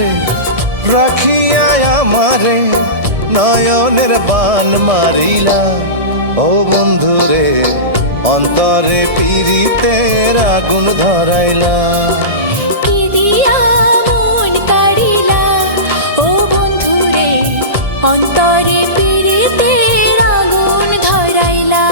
তোরে রাখিয়া আমারে নয়নের বান মারিলা। ও বন্ধুরে অন্তরে পীড়িতের আগুন ধরাইলা। কি দিয়া মন কাড়িলা ও বন্ধুরে অন্তরে পীড়িতের আগুন ধরাইলা।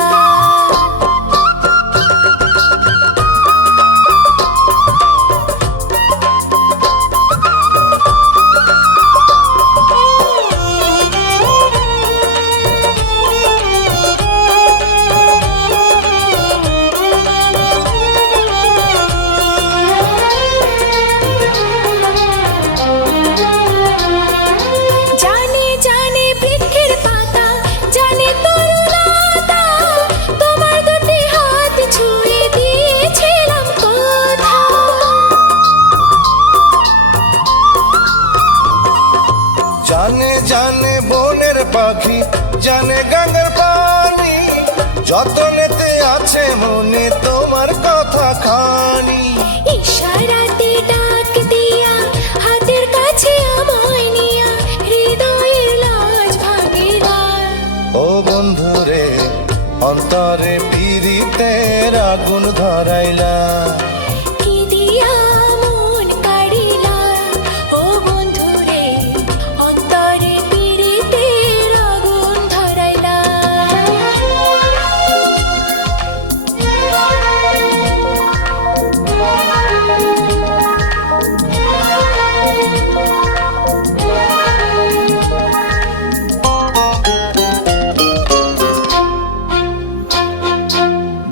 জানে জানে বনের পাখি জানে গঙ্গার পানি, যতনেতে আছে মনে তোমার কথা খানি। ইশারাতে ডাক দিয়া হাতের কাছে আমায় নিয়া হৃদয়ের লাজ ভাঙিলা। ও বন্ধুরে অন্তরে পীড়িতের আগুন ধরাইলা। কি দিয়া মন কাড়িলা ও বন্ধুরে অন্তরে পীড়িতের আগুন ধরাইলা।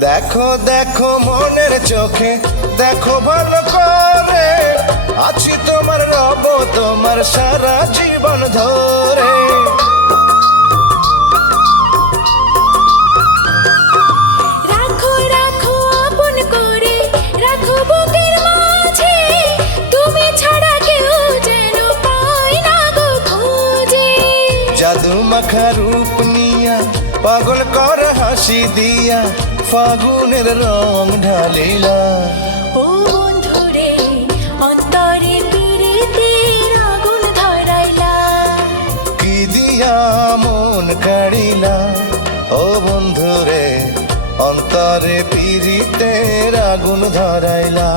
দেখো দেখো মনের চোখে দেখো ভালো করে, আছি তোমার রব তোমার সারা জীবন ধরে। রাখো রাখো আপন করে রাখো বুকের মাঝে, তুমি ছাড়া কেউ যেন পায় না গো খোঁজে। জাদু মাখা রূপ নিয়া পাগল কর হাসি দিয়া ফাগুনের রং ঢালিলা। ও বন্ধুরে অন্তরে পীড়িতের আগুন ধরাইলা। কি দিয়া মন কাড়িলা। ও বন্ধুরে অন্তরে পীড়িতের আগুন ধরাইলা।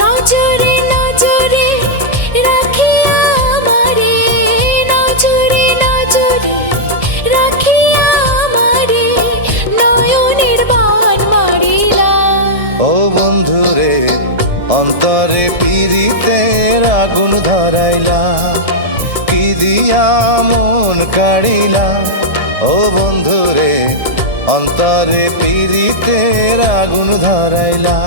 নজরে নজরে রাখিয়া আমারে, নজরে নজরে রাখিয়া আমারে নয়নের বান মারিলা। ও বন্ধুরে অন্তরে পীড়িতের আগুন ধরাইলা। কি দিয়া মন কাড়িলা। ও বন্ধুরে অন্তরে পীড়িতের আগুন ধরাইলা।